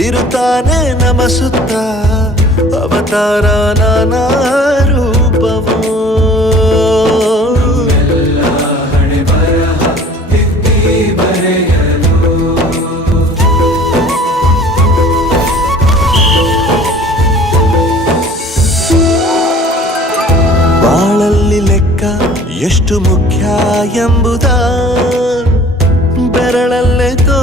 ಇರುತ್ತಾನೆ ನಮ ಸುತ್ತ ಅವತಾರ ನಾನಾ ರೂಪವೋ. ಬಾಳಲ್ಲಿ ಲೆಕ್ಕ ಎಷ್ಟು ಮುಖ್ಯ ಎಂಬುದ ಬೆರಳಲ್ಲೇ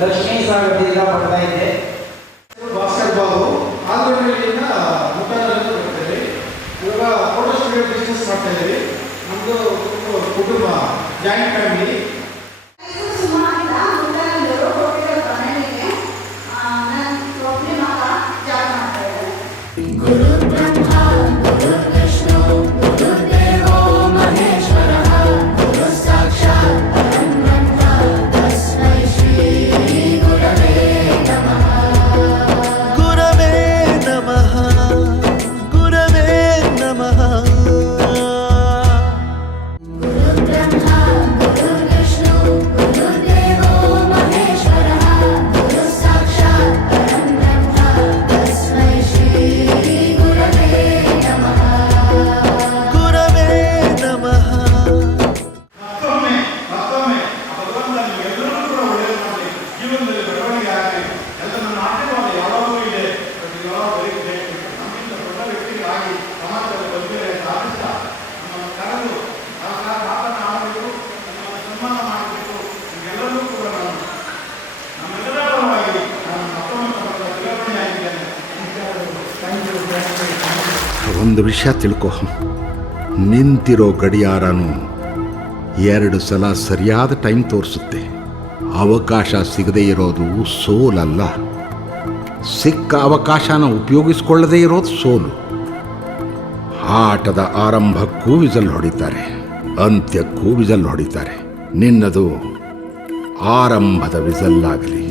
ಲಕ್ಷ್ಮೀ ಸಾಗರದಿಂದ ಬರ್ತಾ ಇದೆ. ಬಾಸ್ಕೆಟ್ಬಾಲು ಆಲ್ರೆಡಿಯಿಂದ ಮುಖಾಂತರ ಬರ್ತೇವೆ ಇವಾಗ ಫೋಟೋ ಸ್ಟುಡಿಯೋ ಬಿಸ್ನೆಸ್ ಮಾಡ್ತಾ ಇದ್ದೀವಿ ನಮ್ಮದು ಕುಟುಂಬ ಜಾಯಿಂಟ್ ಫ್ಯಾಮಿಲಿ ಒಂದು ವಿಷಯ ತಿಳ್ಕೊ. ನಿಂತಿರೋ ಗಡಿಯಾರನು ಎರಡು ಸಲ ಸರಿಯಾದ ಟೈಮ್ ತೋರಿಸುತ್ತೆ. ಅವಕಾಶ ಸಿಗದೇ ಇರೋದು ಸೋಲಲ್ಲ. ಸಿಕ್ಕ ಅವಕಾಶನ ಉಪಯೋಗಿಸ್ಕೊಳ್ಳದೇ ಇರೋದು ಸೋಲು. ಆಟದ ಆರಂಭಕ್ಕೂ ವಿಸಲ್ ಹೊಡಿತಾರೆ. ಅಂತ್ಯಕ್ಕೂ ವಿಸಲ್ ಹೊಡಿತಾರೆ. ನಿನ್ನದು ಆರಂಭದ ವಿಸಲ್ಲಾಗಲಿ